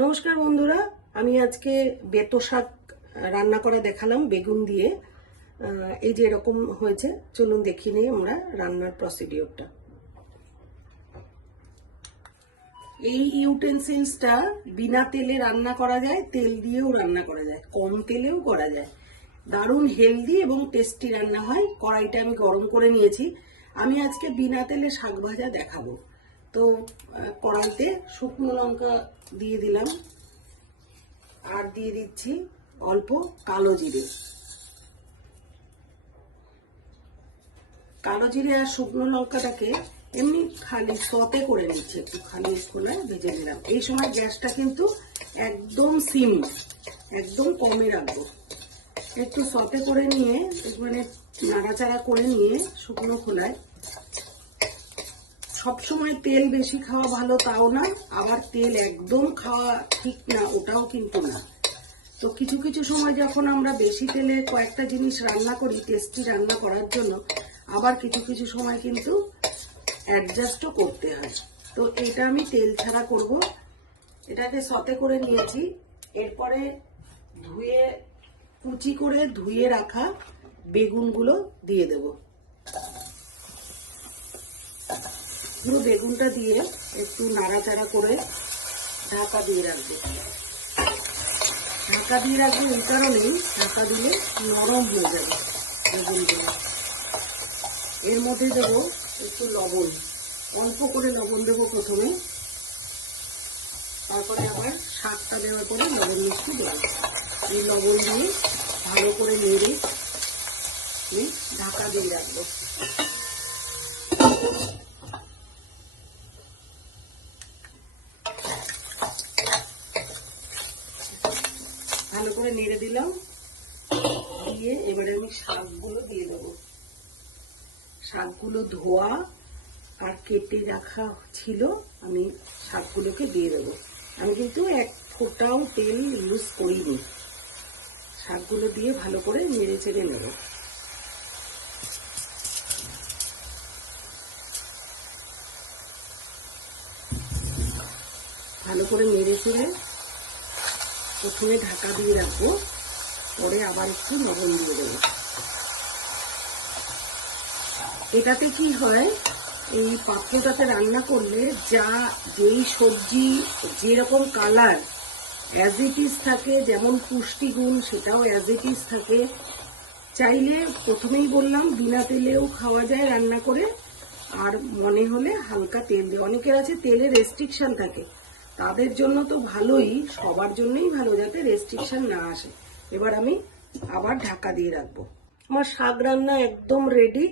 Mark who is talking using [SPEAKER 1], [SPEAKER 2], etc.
[SPEAKER 1] নমস্কার বন্ধুরা, আমি আজকে বেতো শাক রান্না করে দেখালাম বেগুন দিয়ে। এই যে এরকম হয়েছে, চলুন দেখি নিই আমরা রান্নার প্রসিডিওরটা এই ইউটেন্সিলসটা বিনা তেলে রান্না করা যায়, তেল দিয়েও রান্না করা যায়, কম তেলেও করা যায়। দারুণ হেলদি এবং টেস্টি রান্না হয়, কড়াইটা আমি গরম করে নিয়েছি। আমি আজকে বিনা তেলে শাক ভাজা দেখাবো। তো কড়াইতে শুকনো লঙ্কা দিয়ে দিলাম। আর দিয়ে দিচ্ছি অল্প কালো জিরে। কালো জিরে আর শুকনো লঙ্কাটাকে এমনি খালি সতে করে নিচ্ছি, একটু খালি খোলায় ভেজে নিলাম। এই সময় গ্যাসটা কিন্তু একদম সিম, একদম কমে রাখব। একটু সতে করে নিয়ে মানে নাড়াচাড়া করে নিয়ে শুকনো খোলায় সবসময় তেল বেশি খাওয়া ভালো তাও না, আবার তেল একদম খাওয়া ঠিক না, ওটাও কিন্তু না। তো কিছু কিছু সময় যখন আমরা বেশি তেলে কয়েকটা জিনিস রান্না করি টেস্টি রান্না করার জন্য, আবার কিছু কিছু সময় কিন্তু অ্যাডজাস্টও করতে হয়। তো এটা আমি তেল ছাড়া করব। এটাকে সতে করে নিয়েছি। এরপরে ধুয়ে, কুচি করে ধুয়ে রাখা বেগুনগুলো দিয়ে দেবো। পুরো বেগুনটা দিয়ে একটু নাড়াচাড়া করে ঢাকা দিয়ে রাখবে। ঢাকা দিয়ে রাখবে এই কারণেই ঢাকা দিলে নরম হয়ে যাবে বেগুনগুলো। এর মধ্যে দেবো একটু লবণ। অল্প করে লবণ দেবো প্রথমে। তারপরে আবার শাকটা দেওয়ার পরে লবণ মিষ্টি দেবো। এই লবণ দিয়ে ভালো করে নেড়ে ঢাকা দিয়ে রাখব ভালো করে নেড়ে দিলাম। দিয়ে এবারে আমি শাকগুলো দিয়ে দেবো। শাকগুলো ধোয়া আর কেটে রাখা ছিল, আমি শাকগুলোকে দিয়ে দেবো। আমি কিন্তু এক ফোঁটাও তেল ইউজ করিনি। শাকগুলো দিয়ে ভালো করে নেড়ে চেড়ে নেব। ভালো করে নেড়ে চেড়ে প্রথমে ঢাকা দিয়ে রাখব। পরে আবার একটু লবণ দিয়ে দেবো। এটাতে কি হয়, এই পাত্রটাতে রান্না করলে যা যেই সবজি, যেরকম কালার অ্যাজ ইট ইজ থাকে, যেমন পুষ্টিগুণ সেটাও অ্যাজ ইট ইজ থাকে। চাইলে প্রথমেই বললাম, বিনা তেলেও খাওয়া যায় রান্না করে। আর মনে হলে হালকা তেল দিয়ে, অনেকের আছে তেলে রেস্ট্রিকশন থাকে। তাদের জন্য তো ভালোই, সবার জন্যই ভালো, যাতে রেস্ট্রিকশন না আসে। এবার আমি আবার ঢাকা দিয়ে রাখব। আমার শাক রান্না একদম রেডি